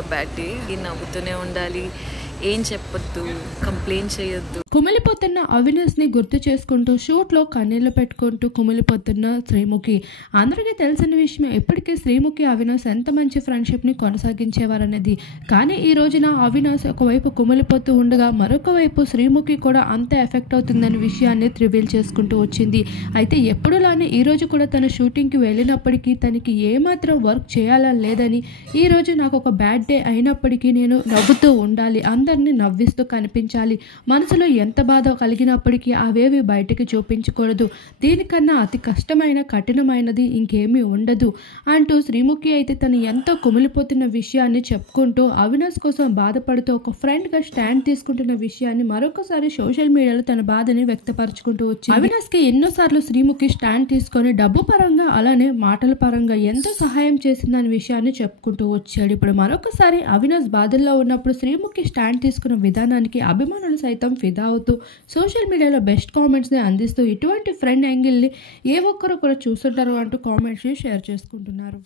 Bad day. నవ్వుతూనే ఉండాలి, ఏం చెప్పొద్దు, కంప్లైంట్ చేయొద్దు. కుమిలిపోతున్న అవినాష్ని గుర్తు చేసుకుంటూ షూట్లో కన్నీళ్లు పెట్టుకుంటూ కుమిలిపోతున్న శ్రీముఖి. అందరికీ తెలిసిన విషయం, ఎప్పటికీ శ్రీముఖి అవినాష్ ఎంత మంచి ఫ్రెండ్షిప్ని కొనసాగించేవారనేది. కానీ ఈ రోజున అవినాష్ ఒకవైపు కుమిలిపోతూ ఉండగా మరొక వైపు శ్రీముఖి కూడా అంతే ఎఫెక్ట్ అవుతుందనే విషయాన్ని రివీల్ చేసుకుంటూ వచ్చింది. అయితే ఎప్పుడులానే ఈరోజు కూడా తన షూటింగ్కి వెళ్ళినప్పటికీ తనకి ఏమాత్రం వర్క్ చేయాలని లేదని, ఈరోజు నాకు ఒక బ్యాడ్ డే అయినప్పటికీ నేను నవ్వుతూ ఉండాలి, అందరినీ నవ్విస్తూ కనిపించాలి, మనసులో ఎంత బాధ కలిగినప్పటికీ అవేవి బయటికి చూపించకూడదు, దీనికన్నా అతి కష్టమైన కఠినమైనది ఇంకేమీ ఉండదు అంటూ శ్రీముఖి అయితే తను ఎంతో కుమిలిపోతున్న విషయాన్ని చెప్పుకుంటూ అవినాష్ కోసం బాధపడుతూ ఒక ఫ్రెండ్గా స్టాండ్ తీసుకుంటున్న విషయాన్ని మరొకసారి సోషల్ మీడియాలో తన బాధని వ్యక్తపరచుకుంటూ వచ్చింది. అవినాష్కి ఎన్నోసార్లు శ్రీముఖి స్టాండ్ తీసుకొని డబ్బు పరంగా అలానే మాటల పరంగా ఎంతో సహాయం చేసిందనే విషయాన్ని చెప్పుకుంటూ వచ్చాడు. ఇప్పుడు మరొకసారి అవినాష్ బాధల్లో ఉన్నప్పుడు శ్రీముఖి స్టాండ్ తీసుకున్న విధానానికి అభిమానులు సైతం ఫిదా అవుతూ సోషల్ మీడియాలో బెస్ట్ కామెంట్స్ని అందిస్తూ ఇటువంటి ఫ్రెండ్ యాంగిల్ని ఏ ఒక్కరు కూడా చూస్తుంటారు అంటూ కామెంట్స్ని షేర్ చేసుకుంటున్నారు.